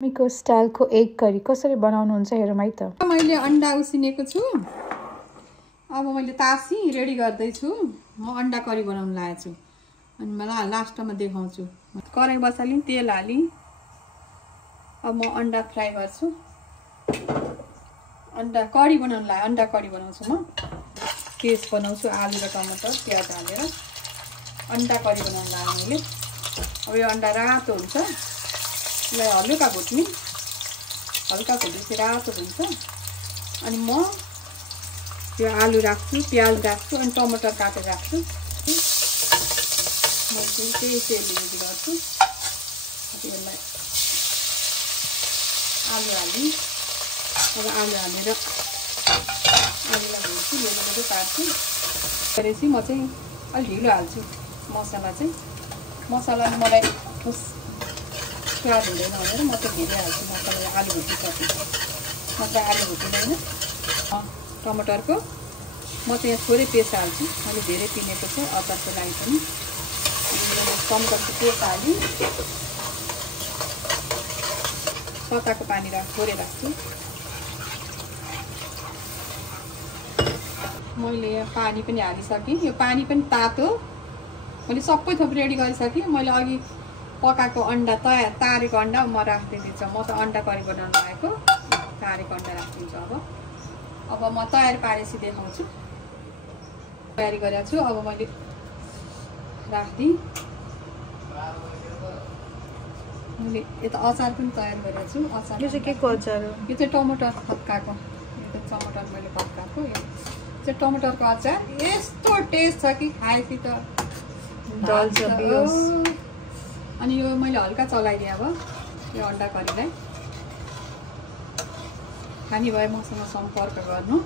मम्मीको स्टाइलको egg curry कसरी बनाउनुहुन्छ हेरौँ है त। मैले अन्डा उसिनेको छु। अब मैले तासी रेडी गर्दै छु। म अन्डा करी बनाउन लागेको छु अनि मलाई लास्टमा देखाउँछु। कराई बसाली तेल हाली। अब म अन्डा फ्राई गर्छु। अन्डा करी बनाउन लागे अन्डा करी बनाउँछु म। पेस्ट बनाउँछु आलु र टमाटर प्याज हालेर अन्डा करी बनाउन लागे मैले। अब यो अन्डा रातो हुन्छ। यसलाई हल्का भुट्ने हल्का भुटेपछि रातो हुन्छ अनि म यो आलु राख्छु प्याज राख्छु अनि टमाटर काटेर राख्छु। म त्यही तेल युज गर्छु। अब यसलाई आलु हाल्छु। अब आलु हालेर आलुलाई भुट्छु लोलो पार्छु। त्यसपछि म चाहिँ अलि ढिलो हाल्छु मसला चाहिँ। मसला मलाई स्वाद हुँदैन भनेर म चाहिँ ढिलो हाल्छु मसला। आलु भुटिसकेपछि म चाहिँ आलु भुटिँदैन। टमाटरको म चाहिँ यहाँ थोरै पेस्ट हाल्छु। मैले धेरै पिनेको छु अचारको लागि पनि। टमाटरको पेस्ट हाली पत्ताको पानी थोरै राख्छु। मैले यहाँ पानी पनि हालिसकेँ। यो पानी पनि तातो। मैले सबै थोक रेडी गरिसकेँ। मैले अघि पकाएको अन्डा तारेको अन्डा म राखिदिन्छु। म त अन्डा करी बनाउन लागेको तारेको अन्डा राखिदिन्छु। अब म तयार पारेपछि देखाउँछु। तयारी गरेको छु। अब मैले राखिदिएँ। मैले यता अचार पनि तयार गरेको छु। अचार यो चाहिँ के को अचार हो? यो चाहिँ टमाटर पकाएको। यो चाहिँ टमाटर मैले पकाएको। यो चाहिँ टमाटरको अचार यस्तो टेस्ट छ कि खाएपछि त दल्छ पियोस्। अनि यो मैले हल्का चलाइदिएँ। अब यो अन्डा करीलाई खाने भए मसँग सम्पर्क गर्नु।